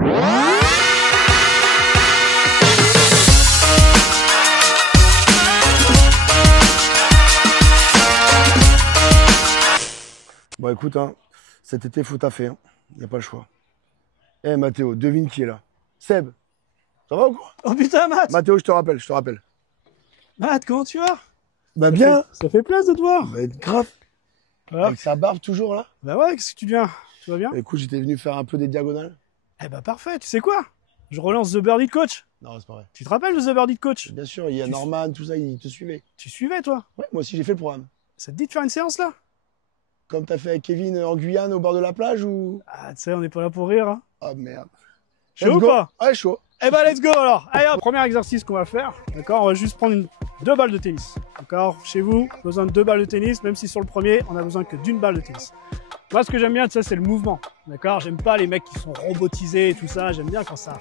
Bon écoute, hein, cet été faut taffer, hein. Y a pas le choix. Eh Mathéo, devine qui est là. Seb, ça va ou quoi? Oh putain Matt! Mathéo, je te rappelle. Matt, comment tu vas? Bah bien. Ça fait plaisir de te voir. Bah grave. Voilà. Avec sa barbe toujours là. Bah ouais, qu'est-ce que tu viens? Tout va bien? Écoute, j'étais venu faire un peu des diagonales. Eh bah parfait, tu sais quoi? Je relance The Birdie Coach. Non, c'est pas vrai. Tu te rappelles de The Birdie Coach? Bien sûr, il y a Norman, tout ça, ils te suivaient. Tu suivais toi? Ouais, moi aussi j'ai fait le programme. Ça te dit de faire une séance là? Comme t'as fait avec Kevin en Guyane au bord de la plage ou... Ah tu sais, on n'est pas là pour rire hein. Ah merde. Chaud Let's ou go. pas? Ouais, chaud. Eh bah let's go alors. Allez hop, premier exercice qu'on va faire. D'accord, on va juste prendre deux balles de tennis. D'accord, chez vous, besoin de 2 balles de tennis, même si sur le premier, on a besoin que d'une balle de tennis. Moi, ce que j'aime bien de ça, c'est le mouvement. D'accord, j'aime pas les mecs qui sont robotisés et tout ça. J'aime bien quand ça,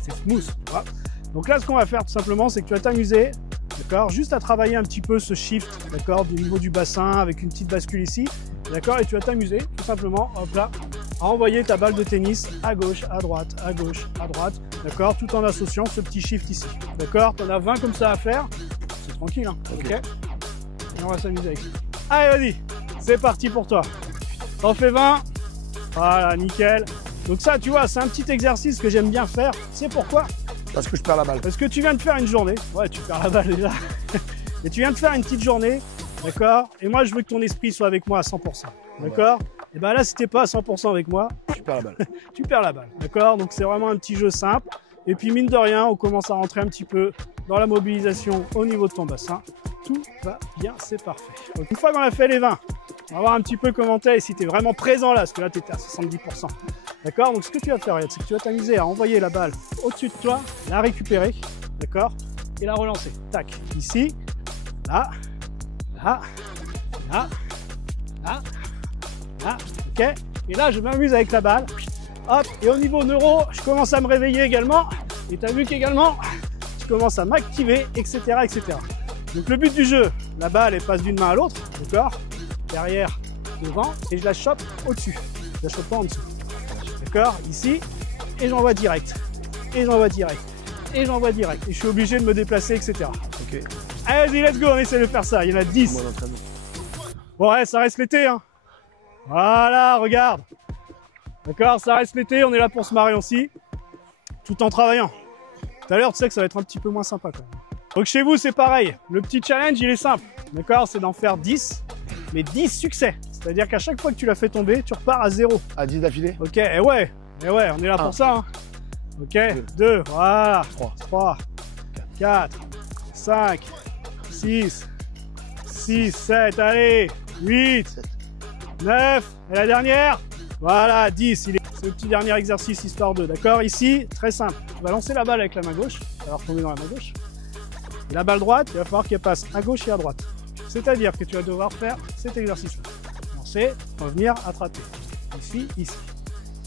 c'est smooth. Tu vois. Donc là, ce qu'on va faire tout simplement, c'est que tu vas t'amuser, d'accord, juste à travailler un petit peu ce shift, d'accord, du niveau du bassin avec une petite bascule ici, d'accord, et tu vas t'amuser tout simplement, hop là, à envoyer ta balle de tennis à gauche, à droite, d'accord, tout en associant ce petit shift ici, d'accord. T'en as 20 comme ça à faire, c'est tranquille, hein, ok. Et on va s'amuser avec ça. Allez, vas-y, c'est parti pour toi. T'en fais 20, voilà, nickel. Donc ça, tu vois, c'est un petit exercice que j'aime bien faire. C'est pourquoi? Parce que je perds la balle. Parce que tu viens de faire une journée. Ouais, tu perds la balle déjà. Et tu viens de faire une petite journée, d'accord. Et moi, je veux que ton esprit soit avec moi à 100%, d'accord. Ouais. Et ben là, si t'es pas à 100% avec moi, tu perds la balle. Tu perds la balle, d'accord. Donc c'est vraiment un petit jeu simple. Et puis mine de rien, on commence à rentrer un petit peu dans la mobilisation au niveau de ton bassin. Tout va bien, c'est parfait. Donc, une fois qu'on a fait les 20, on va voir un petit peu comment t'es et si t'es vraiment présent là, parce que là t'étais à 70%. D'accord. Donc ce que tu vas faire, c'est que tu vas t'amuser à envoyer la balle au-dessus de toi, la récupérer, d'accord, et la relancer. Tac, ici, là, là, là, là, là, ok. Et là, je m'amuse avec la balle. Hop, et au niveau neuro, je commence à me réveiller également. Et tu as vu qu'également, je commence à m'activer, etc., etc. Donc le but du jeu, la balle, elle passe d'une main à l'autre, d'accord, derrière, devant, et je la chope au-dessus. Je la chope pas en dessous. D'accord, ici, et j'envoie direct. Et j'envoie direct. Et j'envoie direct. Et je suis obligé de me déplacer, etc. Ok. Allez, vas-y, let's go, on essaie de faire ça. Il y en a 10. Bon, ouais, ça reste l'été, hein. Voilà, regarde. D'accord, ça reste l'été, on est là pour se marrer aussi, tout en travaillant. Tout à l'heure, tu sais que ça va être un petit peu moins sympa quand même. Donc chez vous, c'est pareil. Le petit challenge, il est simple. D'accord, c'est d'en faire 10, mais 10 succès. C'est-à-dire qu'à chaque fois que tu l'as fait tomber, tu repars à 0. À 10 d'affilée? Ok, et ouais, on est là pour ça. Hein. Ok, 2, voilà, 3, 4, 5, 6, 7, allez, 8, 9, et la dernière, voilà, 10, c'est le petit dernier exercice histoire de, d'accord. Ici, très simple, tu vas lancer la balle avec la main gauche, ça va retomber dans la main gauche, et la balle droite, il va falloir qu'elle passe à gauche et à droite, c'est-à-dire que tu vas devoir faire cet exercice-là, lancer, revenir, attraper, ici, ici,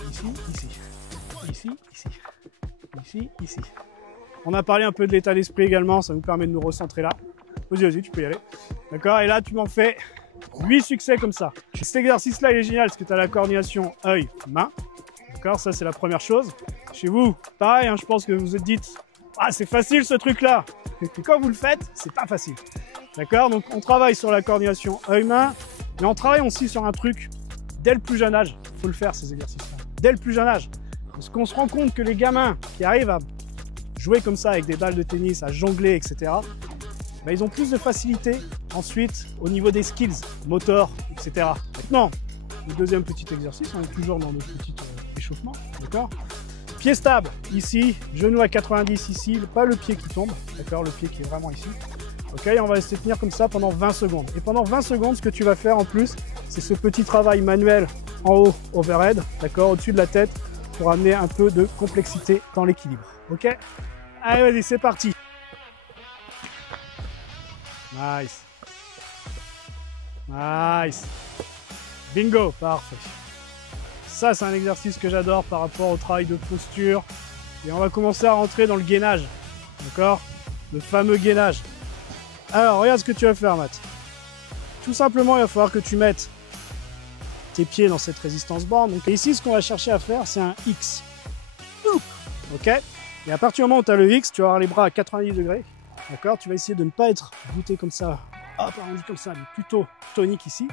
ici, ici, ici, ici, ici, ici. On a parlé un peu de l'état d'esprit également, ça nous permet de nous recentrer là. Vas-y, tu peux y aller. D'accord, et là, tu m'en fais 8 succès comme ça. Cet exercice-là, il est génial parce que tu as la coordination œil-main. D'accord, ça, c'est la première chose. Chez vous, pareil, hein, je pense que vous vous êtes dit, ah, c'est facile ce truc-là. Et quand vous le faites, c'est pas facile. D'accord, donc on travaille sur la coordination œil-main, mais on travaille aussi sur un truc dès le plus jeune âge. Il faut le faire, ces exercices-là. Dès le plus jeune âge. Parce qu'on se rend compte que les gamins qui arrivent à jouer comme ça avec des balles de tennis, à jongler, etc., bah, ils ont plus de facilité ensuite au niveau des skills, moteurs, etc. Maintenant, le deuxième petit exercice, on est toujours dans le petit échauffement, d'accord. Pied stable, ici, genou à 90 ici, pas le pied qui tombe, d'accord, le pied qui est vraiment ici. Ok, on va se tenir comme ça pendant 20 secondes. Et pendant 20 secondes, ce que tu vas faire en plus, c'est ce petit travail manuel en haut, overhead, d'accord, au-dessus de la tête, pour amener un peu de complexité dans l'équilibre. Ok. Allez, vas-y, c'est parti. Nice. Nice. Bingo, parfait. Ça, c'est un exercice que j'adore par rapport au travail de posture. Et on va commencer à rentrer dans le gainage. D'accord? Le fameux gainage. Alors, regarde ce que tu vas faire, Matt. Tout simplement, il va falloir que tu mettes tes pieds dans cette résistance bande. Donc ici, ce qu'on va chercher à faire, c'est un X. ok? Et à partir du moment où tu as le X, tu vas avoir les bras à 90 degrés, d'accord? Tu vas essayer de ne pas être voûté comme ça, hop, arrondi comme ça, mais plutôt tonique ici,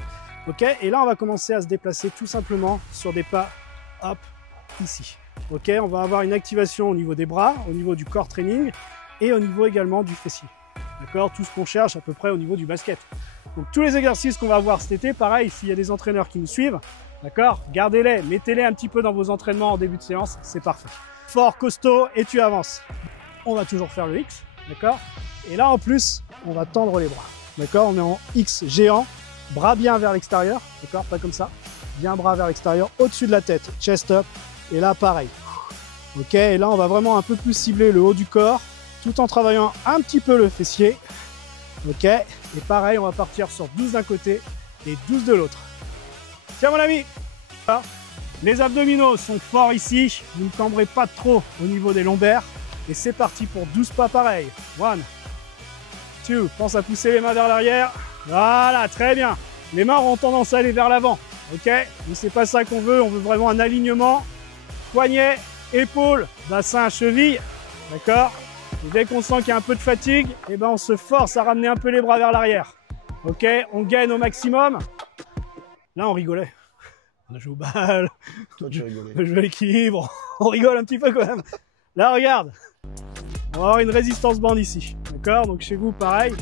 ok? Et là, on va commencer à se déplacer tout simplement sur des pas, hop, ici, ok? On va avoir une activation au niveau des bras, au niveau du core training et au niveau également du fessier, d'accord? Tout ce qu'on cherche à peu près au niveau du basket. Donc tous les exercices qu'on va voir cet été, pareil, s'il y a des entraîneurs qui nous suivent, d'accord, gardez-les, mettez-les un petit peu dans vos entraînements en début de séance, c'est parfait. Fort, costaud, et tu avances. On va toujours faire le X, d'accord? Et là, en plus, on va tendre les bras, d'accord? On est en X géant, bras bien vers l'extérieur, d'accord? Pas comme ça, bien bras vers l'extérieur, au-dessus de la tête, chest up, et là, pareil. Ok, et là, on va vraiment un peu plus cibler le haut du corps, tout en travaillant un petit peu le fessier. Ok, et pareil, on va partir sur 12 d'un côté et 12 de l'autre. Tiens mon ami, les abdominaux sont forts ici, vous ne cambrez pas trop au niveau des lombaires. Et c'est parti pour 12 pas pareil. 1, 2, pense à pousser les mains vers l'arrière. Voilà, très bien. Les mains auront tendance à aller vers l'avant. Ok, mais c'est pas ça qu'on veut, on veut vraiment un alignement. Poignets, épaules, bassin, cheville. D'accord? Et dès qu'on sent qu'il y a un peu de fatigue, eh ben on se force à ramener un peu les bras vers l'arrière. Ok, on gaine au maximum. Là, on rigolait. On a joué au bal. Toi, tu rigolais. On joue à l'équilibre. On rigole un petit peu quand même. Là, regarde. On va avoir une résistance bande ici. D'accord? Donc chez vous, pareil.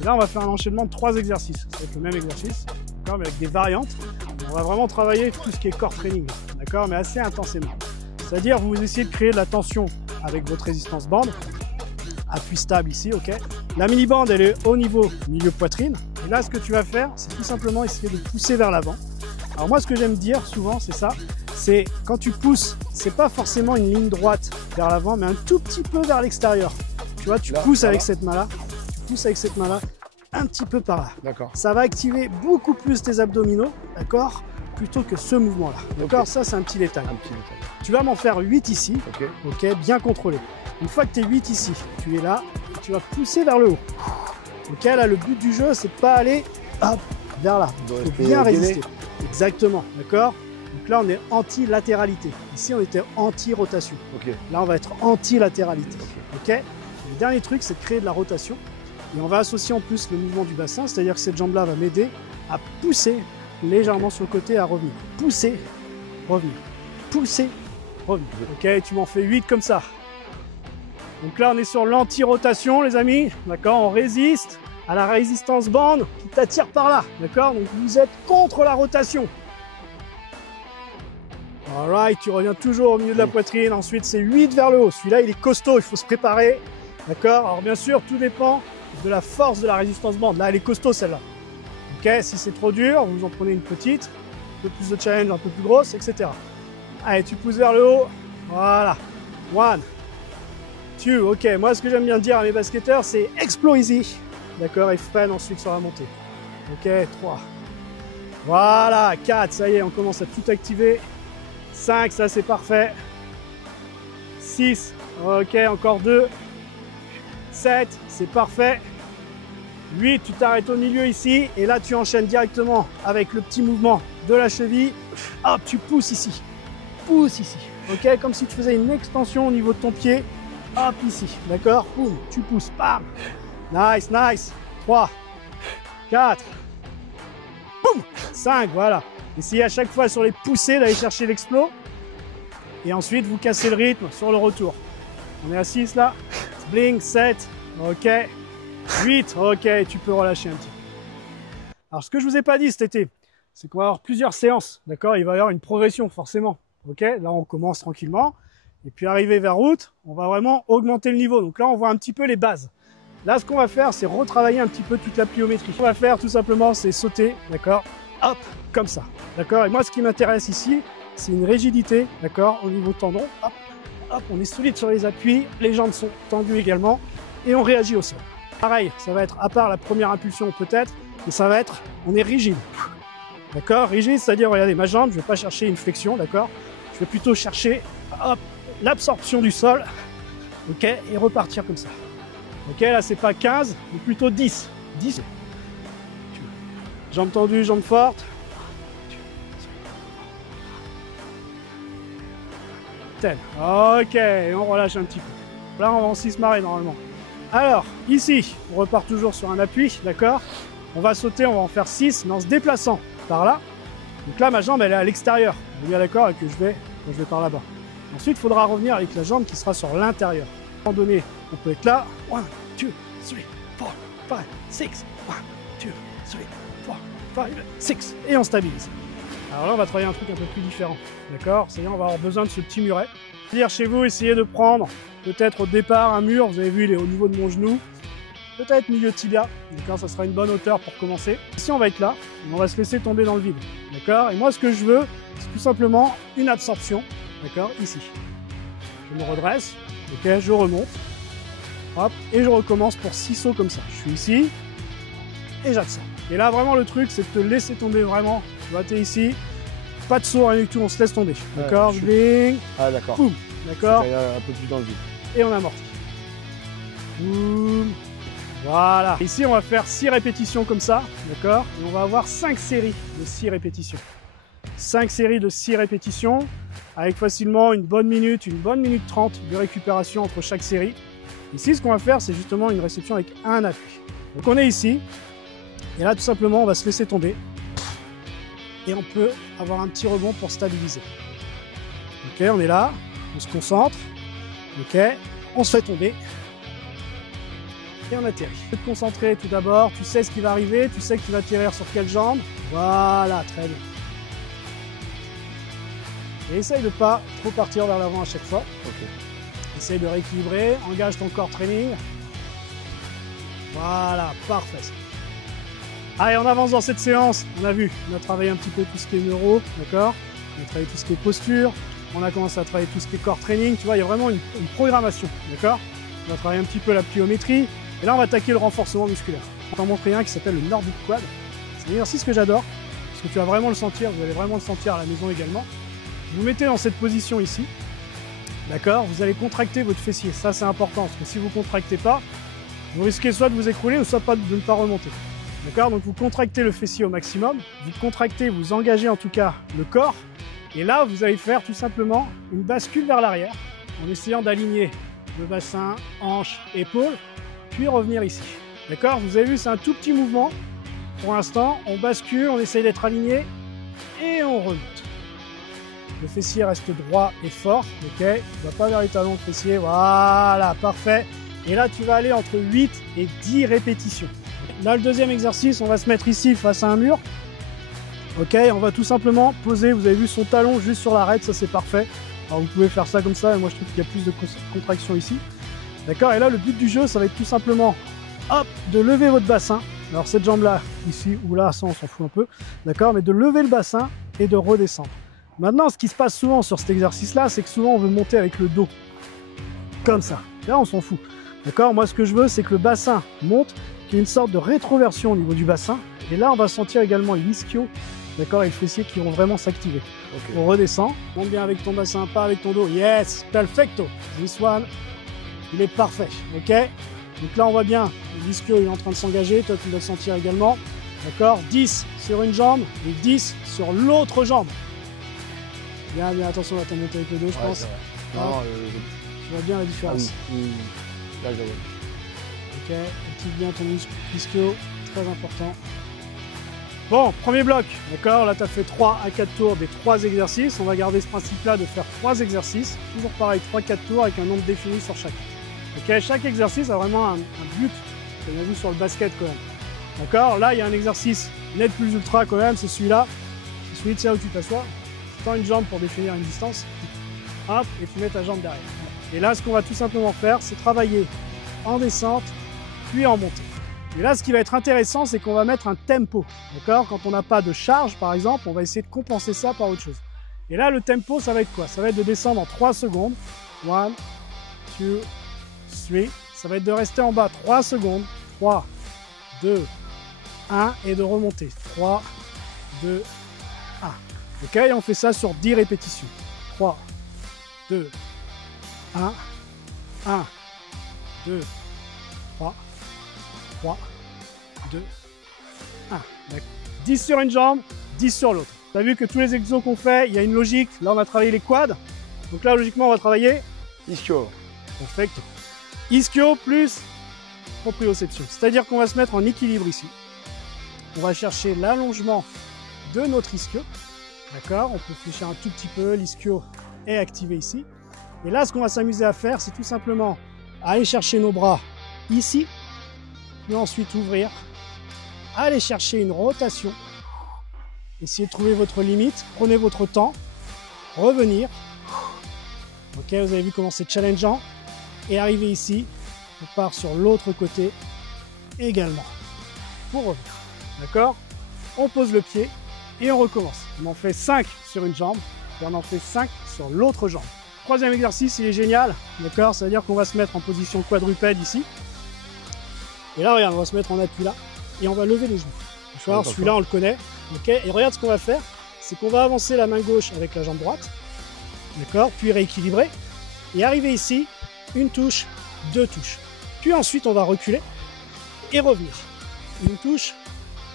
Et là, on va faire un enchaînement de 3 exercices. Ça va être le même exercice, d'accord, mais avec des variantes. On va vraiment travailler tout ce qui est core training. D'accord? Mais assez intensément. C'est-à-dire, vous essayez de créer de la tension avec votre résistance bande. Appui stable ici, ok. La mini bande, elle est au niveau milieu poitrine. Et là, ce que tu vas faire, c'est tout simplement essayer de pousser vers l'avant. Alors moi, ce que j'aime dire souvent, c'est ça. C'est quand tu pousses, c'est pas forcément une ligne droite vers l'avant, mais un tout petit peu vers l'extérieur. Tu vois, tu pousses avec cette main-là. Tu pousses avec cette main-là, un petit peu par là. D'accord. Ça va activer beaucoup plus tes abdominaux, d'accord, plutôt que ce mouvement-là. D'accord, okay. Ça, c'est un petit détail. Tu vas m'en faire 8 ici, ok, bien contrôlé. Une fois que tu es 8 ici, tu es là, et tu vas pousser vers le haut. Ok, là, le but du jeu, c'est de pas aller hop, vers là. Il faut bien résister. Exactement, d'accord. Donc là, on est anti-latéralité. Ici, on était anti-rotation. Là, on va être anti-latéralité. Ok. Le dernier truc, c'est de créer de la rotation. Et on va associer en plus le mouvement du bassin, c'est-à-dire que cette jambe-là va m'aider à pousser légèrement sur le côté et à revenir. Pousser, revenir. Pousser, revenir. Ok, tu m'en fais 8 comme ça. Donc là, on est sur l'anti-rotation, les amis. D'accord, on résiste à la résistance bande qui t'attire par là. D'accord, donc vous êtes contre la rotation. Alright, tu reviens toujours au milieu de la poitrine. Ensuite, c'est 8 vers le haut. Celui-là, il est costaud, il faut se préparer. D'accord, alors bien sûr, tout dépend de la force de la résistance bande. Là, elle est costaud, celle-là. Ok, si c'est trop dur, vous en prenez une petite. Un peu plus de challenge, un peu plus grosse, etc. Allez, tu pousses vers le haut. Voilà. 1, 2, ok. Moi, ce que j'aime bien dire à mes basketteurs, c'est explore easy. D'accord, et freine ensuite sur la montée. Ok, 3. Voilà, 4, ça y est, on commence à tout activer. 5, ça c'est parfait. 6, ok, encore 2. 7, c'est parfait. 8, tu t'arrêtes au milieu ici. Et là, tu enchaînes directement avec le petit mouvement de la cheville. Hop, tu pousses ici. Pousse ici. Ok, comme si tu faisais une extension au niveau de ton pied. Hop, ici. D'accord? Boum, tu pousses. Bam. Nice, nice. 3, 4, boum, 5, voilà. Essayez à chaque fois sur les poussées d'aller chercher l'explo. Et ensuite, vous cassez le rythme sur le retour. On est à 6 là. Bling, 7, ok. 8, ok, tu peux relâcher un petit peu. Alors, ce que je vous ai pas dit cet été, c'est qu'on va avoir plusieurs séances, d'accord? Il va y avoir une progression, forcément. Ok, là, on commence tranquillement. Et puis, arrivé vers août, on va vraiment augmenter le niveau. Donc là, on voit un petit peu les bases. Là, ce qu'on va faire, c'est retravailler un petit peu toute la pliométrie. Ce qu'on va faire, tout simplement, c'est sauter, d'accord? Hop, comme ça, d'accord? Et moi, ce qui m'intéresse ici, c'est une rigidité, d'accord? Au niveau tendon, hop, hop, on est solide sur les appuis, les jambes sont tendues également, et on réagit au sol. Pareil, ça va être, à part la première impulsion peut-être, mais ça va être, on est rigide, d'accord? Rigide, c'est-à-dire, regardez, ma jambe, je ne vais pas chercher une flexion, d'accord? Je vais plutôt chercher, hop, l'absorption du sol, ok? Et repartir comme ça. Ok, là c'est pas 15, mais plutôt 10. 10. Jambes tendues, jambes fortes. 10. Ok, et on relâche un petit peu. Là, on va en 6 marrer normalement. Alors, ici, on repart toujours sur un appui, d'accord? On va sauter, on va en faire 6, mais en se déplaçant par là. Donc là, ma jambe, elle est à l'extérieur. Vous êtes bien d'accord? Et que je vais par là-bas. Ensuite, il faudra revenir avec la jambe qui sera sur l'intérieur. À un moment donné, on peut être là. 1, 2, 3, 4, 5, 6. 1, 2, 3, 4, 5, 6. Et on stabilise. Alors là, on va travailler un truc un peu plus différent. D'accord? C'est-à-dire, on va avoir besoin de ce petit muret. C'est-à-dire, chez vous, essayez de prendre peut-être au départ un mur. Vous avez vu, il est au niveau de mon genou. Peut-être milieu tibia. D'accord? Ça sera une bonne hauteur pour commencer. Ici, on va être là. Et on va se laisser tomber dans le vide. D'accord? Et moi, ce que je veux, c'est tout simplement une absorption. D'accord? Ici. Je me redresse. Ok? Je remonte. Hop. Et je recommence pour 6 sauts comme ça. Je suis ici. Et j'absorbe. Et là, vraiment, le truc, c'est de te laisser tomber vraiment. Tu vois, t'es ici. Pas de saut, rien du tout. On se laisse tomber. D'accord? Bling. Ah, d'accord. Boum. D'accord? Un peu plus dans le vide. Et on amortit. Boum. Voilà. Ici, on va faire 6 répétitions comme ça. D'accord? Et on va avoir 5 séries de 6 répétitions. 5 séries de 6 répétitions avec facilement une bonne minute 30 de récupération entre chaque série. Ici, ce qu'on va faire, c'est justement une réception avec un appui. Donc on est ici, et là tout simplement on va se laisser tomber, et on peut avoir un petit rebond pour stabiliser. Ok, on est là, on se concentre, ok, on se fait tomber, et on atterrit. Tu peux te concentrer tout d'abord, tu sais ce qui va arriver, tu sais que tu vas atterrir sur quelle jambe, voilà, très bien. Et essaye de ne pas trop partir vers l'avant à chaque fois. Okay. Essaye de rééquilibrer, engage ton corps training. Voilà, parfait. Allez, on avance dans cette séance. On a vu, on a travaillé un petit peu tout ce qui est neuro, d'accord? On a travaillé tout ce qui est posture. On a commencé à travailler tout ce qui est corps training. Tu vois, il y a vraiment une programmation, d'accord? On va travailler un petit peu la pliométrie. Et là, on va attaquer le renforcement musculaire. On va t'en montrer un qui s'appelle le Nordic Quad. C'est un exercice que j'adore, parce que tu vas vraiment le sentir, vous allez vraiment le sentir à la maison également. Vous mettez dans cette position ici, d'accord? Vous allez contracter votre fessier, ça c'est important, parce que si vous ne contractez pas, vous risquez soit de vous écrouler ou soit de ne pas remonter. D'accord? Donc vous contractez le fessier au maximum, vous contractez, vous engagez en tout cas le corps, et là vous allez faire tout simplement une bascule vers l'arrière, en essayant d'aligner le bassin, hanche, épaule, puis revenir ici. D'accord? Vous avez vu, c'est un tout petit mouvement. Pour l'instant, on bascule, on essaye d'être aligné, et on remonte. Le fessier reste droit et fort, ok? Tu ne vas pas vers les talons de fessier, voilà, parfait. Et là, tu vas aller entre 8 et 10 répétitions. Là, le deuxième exercice, on va se mettre ici face à un mur. Ok, on va tout simplement poser, vous avez vu son talon juste sur l'arête, ça c'est parfait. Alors vous pouvez faire ça comme ça, et moi je trouve qu'il y a plus de contraction ici. D'accord, et là le but du jeu, ça va être tout simplement, hop, de lever votre bassin. Alors cette jambe-là, ici ou là, ça on s'en fout un peu. D'accord, mais de lever le bassin et de redescendre. Maintenant, ce qui se passe souvent sur cet exercice-là, c'est que souvent on veut monter avec le dos. Comme ça. Là, on s'en fout. D'accord? Moi, ce que je veux, c'est que le bassin monte, qu'il y ait une sorte de rétroversion au niveau du bassin. Et là, on va sentir également l'ischio, d'accord, et le fessier qui vont vraiment s'activer. Okay. On redescend. Monte bien avec ton bassin, pas avec ton dos. Yes! Perfecto! This one, il est parfait. Ok? Donc là, on voit bien, l'ischio est en train de s'engager. Toi, tu dois le sentir également. D'accord? 10 sur une jambe et 10 sur l'autre jambe. Bien, bien, attention, là, t'as monté avec le dos, je pense. Non, tu vois bien la différence. Ah oui. Là, je vois. Ok, active bien ton ischio, très important. Bon, premier bloc, d'accord, là tu as fait 3 à 4 tours des 3 exercices. On va garder ce principe-là de faire 3 exercices. Toujours pareil, 3-4 tours avec un nombre défini sur chaque. Ok, chaque exercice a vraiment un but, on a vu sur le basket quand même. D'accord, là il y a un exercice net plus ultra quand même, c'est celui-là. C'est celui de ça où tu t'assois. Tu tends une jambe pour définir une distance. Hop, et tu mets ta jambe derrière. Et là, ce qu'on va tout simplement faire, c'est travailler en descente, puis en montée. Et là, ce qui va être intéressant, c'est qu'on va mettre un tempo. D'accord? Quand on n'a pas de charge, par exemple, on va essayer de compenser ça par autre chose. Et là, le tempo, ça va être quoi? Ça va être de descendre en 3 secondes. 1, 2, 3. Ça va être de rester en bas 3 secondes. 3, 2, 1. Et de remonter. 3, 2, 1. Ok? Et on fait ça sur 10 répétitions. 3, 2, 1, 1, 2, 3, 3, 2, 1. 10 sur une jambe, 10 sur l'autre. Tu as vu que tous les exos qu'on fait, il y a une logique. Là, on a travaillé les quads. Donc là, logiquement, on va travailler ischio. perfecto. Ischio plus proprioception. C'est-à-dire qu'on va se mettre en équilibre ici. On va chercher l'allongement de notre ischio. D'accord? On peut fléchir un tout petit peu. L'ischio est activé ici. Et là, ce qu'on va s'amuser à faire, c'est tout simplement aller chercher nos bras ici. Puis ensuite ouvrir. Aller chercher une rotation. Essayez de trouver votre limite. Prenez votre temps. Revenir. Ok, vous avez vu comment c'est challengeant. Et arriver ici, on part sur l'autre côté également. Pour revenir. D'accord? On pose le pied et on recommence. On en fait 5 sur une jambe et on en fait 5 sur l'autre jambe. Troisième exercice, il est génial. D'accord? Ça veut dire qu'on va se mettre en position quadrupède ici. Et là, regarde, on va se mettre en appui là et on va lever les genoux. Celui-là, on le connaît. Ok? Et regarde ce qu'on va faire. C'est qu'on va avancer la main gauche avec la jambe droite. D'accord? Puis rééquilibrer. Et arriver ici, une touche, deux touches. Puis ensuite, on va reculer et revenir. Une touche,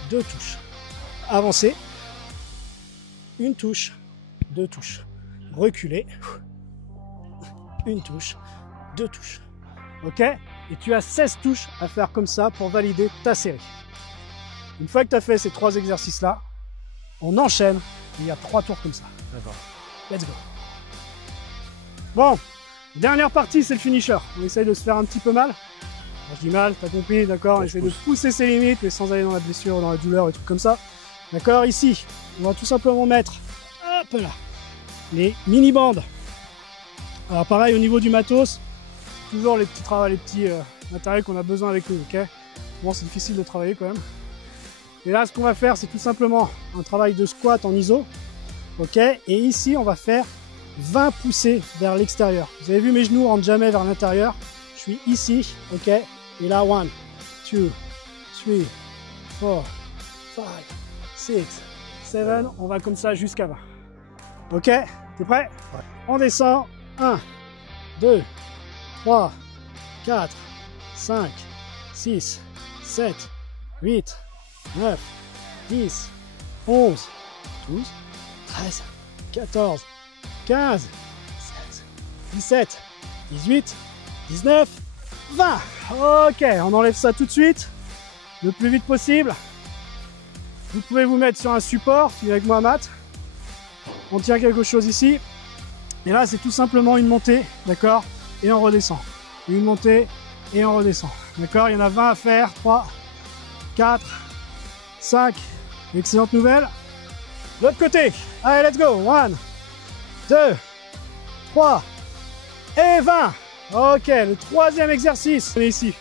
deux touches. Avancer. Une touche, deux touches. Reculer. Une touche, deux touches. Ok? Et tu as 16 touches à faire comme ça pour valider ta série. Une fois que tu as fait ces 3 exercices-là, on enchaîne. Il y a 3 tours comme ça. D'accord. Let's go. Bon, dernière partie, c'est le finisher. On essaye de se faire un petit peu mal. Quand je dis mal, t'as compris, d'accord? On essaye de pousser ses limites, mais sans aller dans la blessure, dans la douleur et trucs comme ça. D'accord? Ici, on va tout simplement mettre, hop là, les mini-bandes. Alors pareil, au niveau du matos, toujours les petits matériels qu'on a besoin avec nous, ok? Bon, c'est difficile de travailler quand même. Et là, ce qu'on va faire, c'est tout simplement un travail de squat en iso, ok? Et ici, on va faire 20 poussées vers l'extérieur. Vous avez vu, mes genoux rentrent jamais vers l'intérieur. Je suis ici, ok? Et là, 1, 2, 3, 4, 5, 6, 7. On va comme ça jusqu'à 20. Ok? T'es prêt? Ouais. On descend. 1, 2, 3, 4, 5, 6, 7, 8, 9, 10, 11, 12, 13, 14, 15, 16, 17, 18, 19, 20. Ok, on enlève ça tout de suite, le plus vite possible. Vous pouvez vous mettre sur un support, qui est avec moi, Matt. On tient quelque chose ici. Et là, c'est tout simplement une montée, d'accord? Et on redescend. Une montée et on redescend. D'accord? Il y en a 20 à faire. 3, 4, 5. Excellente nouvelle. L'autre côté. Allez, let's go. 1, 2, 3 et 20. Ok, le troisième exercice. On est ici.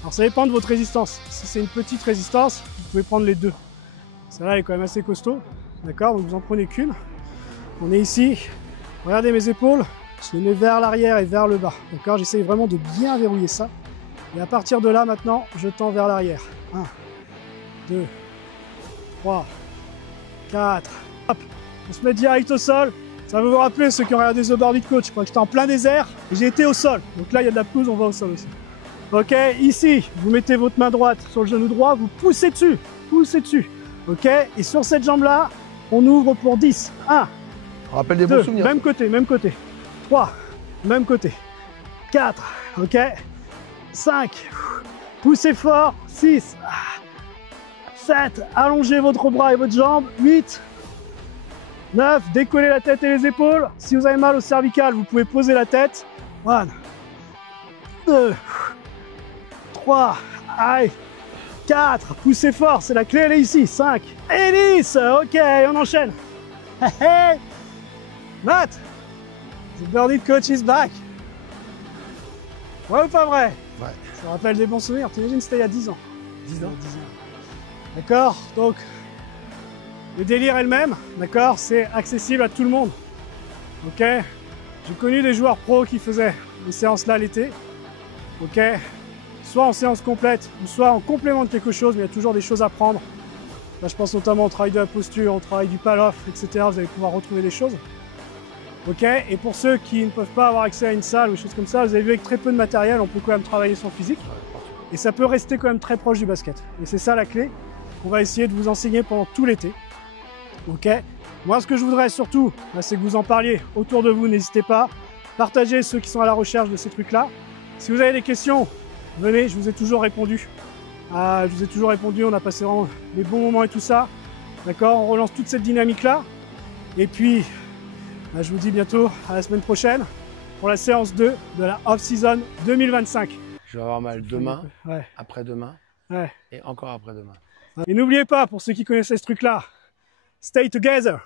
Alors, ça dépend de votre résistance. Si c'est une petite résistance, vous pouvez prendre les deux. Celle-là, elle est quand même assez costaud. D'accord? Donc, vous en prenez qu'une. On est ici. Regardez mes épaules. Je les mets vers l'arrière et vers le bas. D'accord? J'essaye vraiment de bien verrouiller ça. Et à partir de là, maintenant, je tends vers l'arrière. 1, 2, 3, 4. Hop. On se met direct au sol. Ça va vous rappeler ceux qui ont regardé The Boarding Coach. Je crois que j'étais en plein désert et j'ai été au sol. Donc là, il y a de la pelouse, on va au sol aussi. Ok, ici, vous mettez votre main droite sur le genou droit, vous poussez dessus. Poussez dessus. Ok, et sur cette jambe-là, on ouvre pour 10. 1, Rappelle des 2, bons souvenirs. même côté, même côté. 3, même côté. 4, ok. 5, poussez fort. 6, 7, allongez votre bras et votre jambe. 8, 9, décollez la tête et les épaules. Si vous avez mal au cervical, vous pouvez poser la tête. 1, 2, 3, allez. 4, poussez fort, c'est la clé, elle est ici. 5 et 10, ok, on enchaîne. Hey, Matt, the Boarding Coach is back. Ouais ou pas vrai? Ouais. Ça rappelle des bons souvenirs. T'imagines, c'était il y a 10 ans. 10 ans. D'accord? Donc, le délire est le même. D'accord? C'est accessible à tout le monde. Ok? J'ai connu des joueurs pros qui faisaient des séances là l'été. Ok? Soit en séance complète, ou soit en complément de quelque chose, mais il y a toujours des choses à prendre. Là, je pense notamment au travail de la posture, au travail du pull-off, etc. Vous allez pouvoir retrouver des choses. Ok? Et pour ceux qui ne peuvent pas avoir accès à une salle ou des choses comme ça, vous avez vu avec très peu de matériel, on peut quand même travailler son physique. Et ça peut rester quand même très proche du basket. Et c'est ça la clé qu'on va essayer de vous enseigner pendant tout l'été. Ok? Moi, ce que je voudrais surtout, c'est que vous en parliez autour de vous, n'hésitez pas. Partagez ceux qui sont à la recherche de ces trucs-là. Si vous avez des questions, venez, je vous ai toujours répondu. Je vous ai toujours répondu, on a passé vraiment des bons moments et tout ça. D'accord, on relance toute cette dynamique-là. Et puis, je vous dis bientôt à la semaine prochaine pour la séance 2 de la off-season 2025. Je vais avoir mal demain, Ouais. après-demain Ouais. et encore après-demain. Et n'oubliez pas, pour ceux qui connaissaient ce truc-là, stay together.